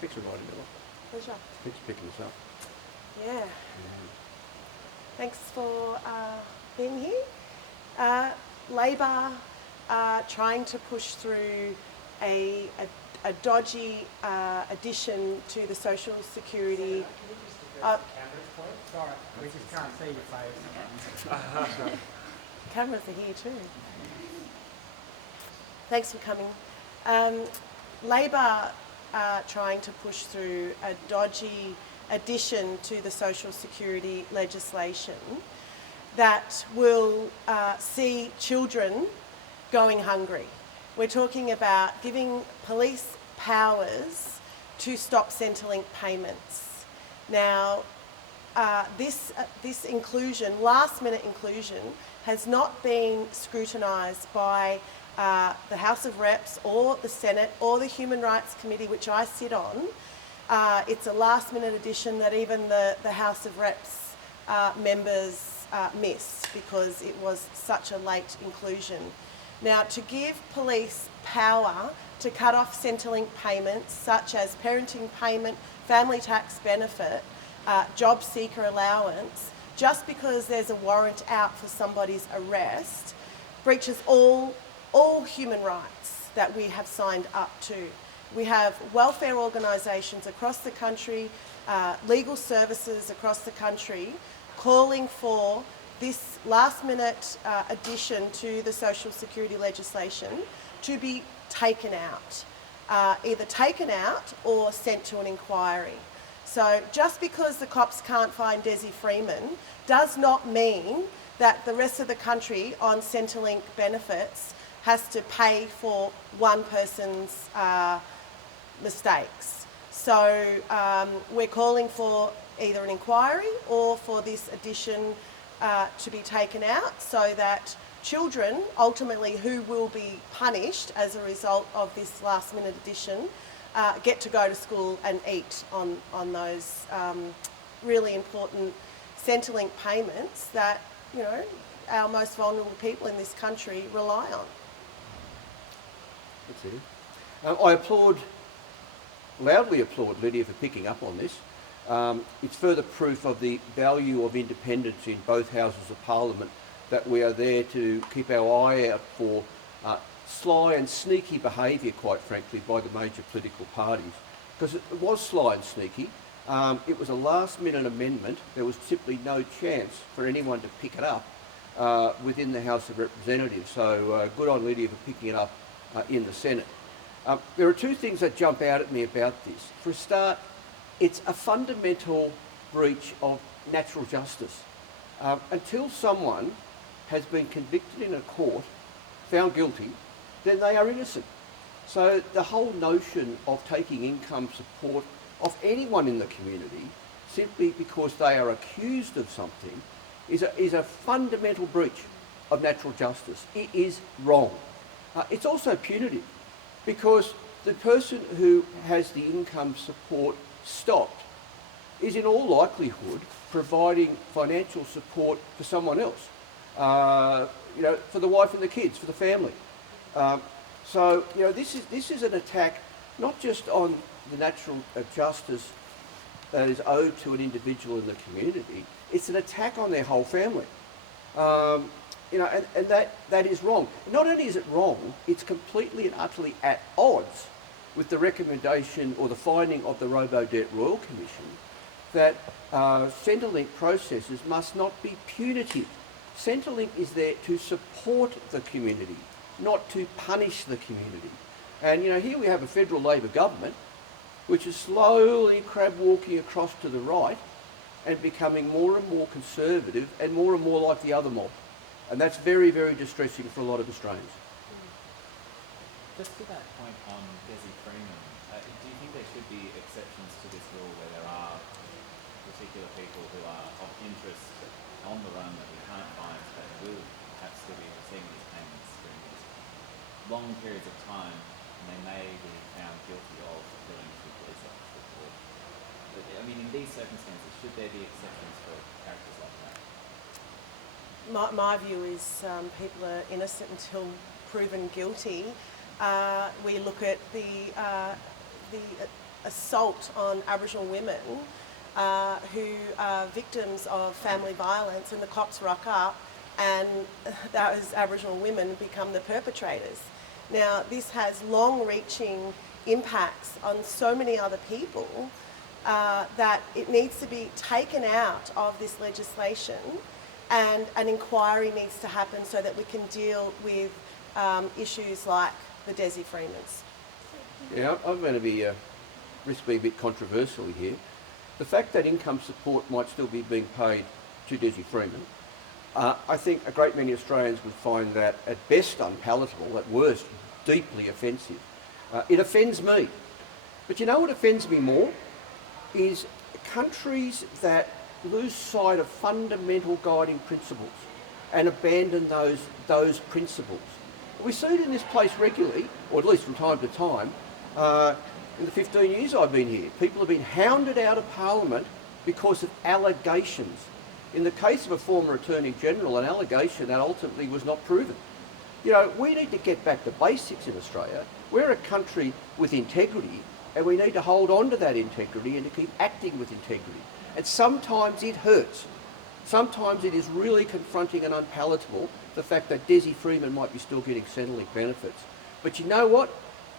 Thanks for inviting me. Pleasure. Thanks for picking us up. Yeah. Thanks for being here. Labor are trying to push through a dodgy addition to the Social Security. Sorry, we just can't see your face. Cameras are here too. Thanks for coming. Labor are trying to push through a dodgy addition to the Social Security legislation that will see children going hungry. We're talking about giving police powers to stop Centrelink payments. Now, this inclusion, last-minute inclusion, has not been scrutinised by the House of Reps or the Senate or the Human Rights Committee, which I sit on. It's a last-minute addition that even the House of Reps members missed because it was such a late inclusion. Now, to give police power to cut off Centrelink payments such as parenting payment, family tax benefit, job seeker allowance, just because there's a warrant out for somebody's arrest, breaches all human rights that we have signed up to. We have welfare organisations across the country, legal services across the country, calling for this last-minute addition to the Social Security legislation to be taken out, either taken out or sent to an inquiry. So just because the cops can't find Desi Freeman does not mean that the rest of the country on Centrelink benefits has to pay for one person's mistakes. So we're calling for either an inquiry or for this addition to be taken out so that children, ultimately who will be punished as a result of this last-minute addition, get to go to school and eat on those really important Centrelink payments that, you know, our most vulnerable people in this country rely on. That's it. I loudly applaud Lidia for picking up on this. It's further proof of the value of independence in both houses of Parliament that we are there to keep our eye out for sly and sneaky behaviour, quite frankly, by the major political parties. Because it was sly and sneaky. It was a last-minute amendment. There was simply no chance for anyone to pick it up within the House of Representatives. So good on Lidia for picking it up in the Senate. There are two things that jump out at me about this. For a start, it's a fundamental breach of natural justice. Until someone has been convicted in a court, found guilty, then they are innocent. So the whole notion of taking income support of anyone in the community simply because they are accused of something is a fundamental breach of natural justice. It is wrong. It's also punitive because the person who has the income support stopped is in all likelihood providing financial support for someone else, for the wife and the kids, for the family. So this is an attack not just on the natural justice that is owed to an individual in the community, it's an attack on their whole family. And that is wrong. Not only is it wrong, it's completely and utterly at odds with the recommendation or the finding of the Robo-Debt Royal Commission that Centrelink processes must not be punitive. Centrelink is there to support the community, not to punish the community. And here we have a federal Labor government which is slowly crab walking across to the right and becoming more and more conservative and more like the other mob. And that's very, very distressing for a lot of Australians. Just to that point on Desi Freeman, do you think there should be exceptions to this rule where there are particular people who are of interest on the run that we can't find but will perhaps still be receiving these payments during these long periods of time, and they may be found guilty of appealing to police officers? But, in these circumstances, should there be exceptions for characters like that? My view is people are innocent until proven guilty. We look at the assault on Aboriginal women who are victims of family violence, and the cops rock up and those Aboriginal women become the perpetrators. Now, this has long-reaching impacts on so many other people that it needs to be taken out of this legislation, and an inquiry needs to happen so that we can deal with issues like the Desi Freemans. Yeah, I'm going to be risk being a bit controversial here. The fact that income support might still be being paid to Desi Freeman, I think a great many Australians would find that at best unpalatable, at worst deeply offensive. It offends me. But you know what offends me more? Is countries that lose sight of fundamental guiding principles and abandon those principles. We see it in this place regularly, or at least from time to time. In the 15 years I've been here, people have been hounded out of Parliament because of allegations. In the case of a former Attorney General, an allegation that ultimately was not proven. You know, we need to get back to basics in Australia. We're a country with integrity, and we need to hold on to that integrity and to keep acting with integrity. And sometimes it hurts. Sometimes it is really confronting and unpalatable, the fact that Desi Freeman might be still getting Centrelink benefits. But you know what?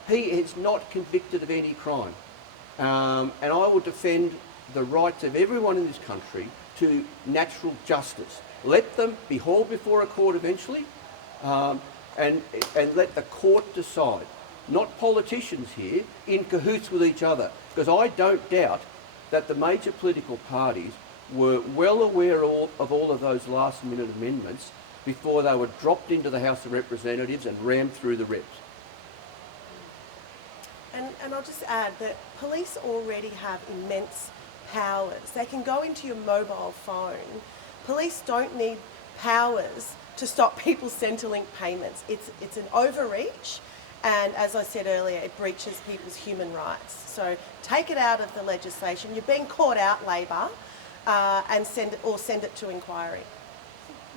He is not convicted of any crime. And I will defend the rights of everyone in this country to natural justice. Let them be hauled before a court eventually, and let the court decide. Not politicians here in cahoots with each other, because I don't doubt that the major political parties were well aware of all of those last-minute amendments before they were dropped into the House of Representatives and rammed through the reps. And I'll just add that police already have immense powers. They can go into your mobile phone. Police don't need powers to stop people's Centrelink payments. It's an overreach, and as I said earlier, it breaches people's human rights. So take it out of the legislation. You're being caught out, Labor, and send it to inquiry.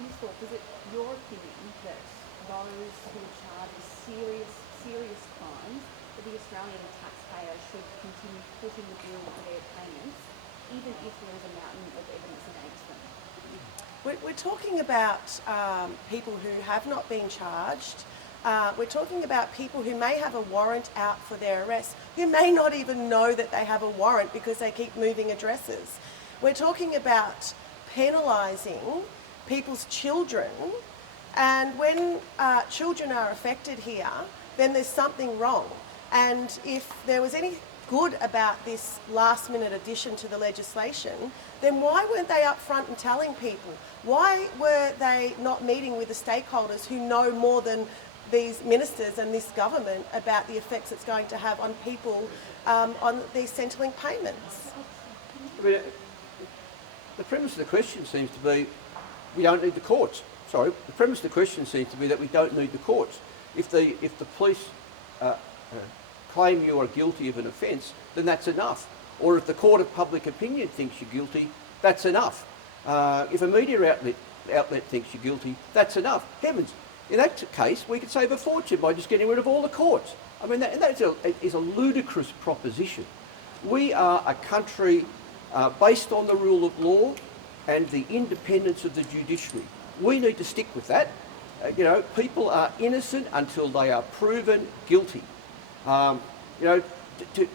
Ms. Thorpe, is it your opinion that those who charge serious crimes, that the Australian taxpayer should continue footing the bill for their payments, even if there is a mountain of evidence against them? We're talking about people who have not been charged. We're talking about people who may have a warrant out for their arrest, who may not even know that they have a warrant because they keep moving addresses. We're talking about penalising people's children, and when children are affected here, then there's something wrong. And if there was any good about this last-minute addition to the legislation, then why weren't they up front and telling people? Why were they not meeting with the stakeholders who know more than these ministers and this government about the effects it's going to have on people on these Centrelink payments? I mean, the premise of the question seems to be we don't need the courts. Sorry, the premise of the question seems to be that we don't need the courts. If the police claim you are guilty of an offence, then that's enough. Or if the court of public opinion thinks you're guilty, that's enough. If a media outlet thinks you're guilty, that's enough. Heavens, in that case, we could save a fortune by just getting rid of all the courts. I mean, that is a ludicrous proposition. We are a country based on the rule of law and the independence of the judiciary. We need to stick with that. You know, people are innocent until they are proven guilty. You know,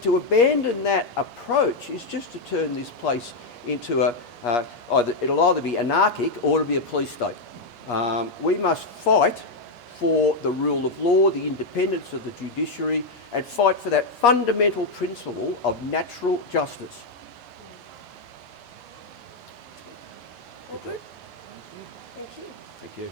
to abandon that approach is just to turn this place into it'll either be anarchic or it'll be a police state. We must fight for the rule of law, the independence of the judiciary, and fight for that fundamental principle of natural justice. All good? Thank you. Thank you.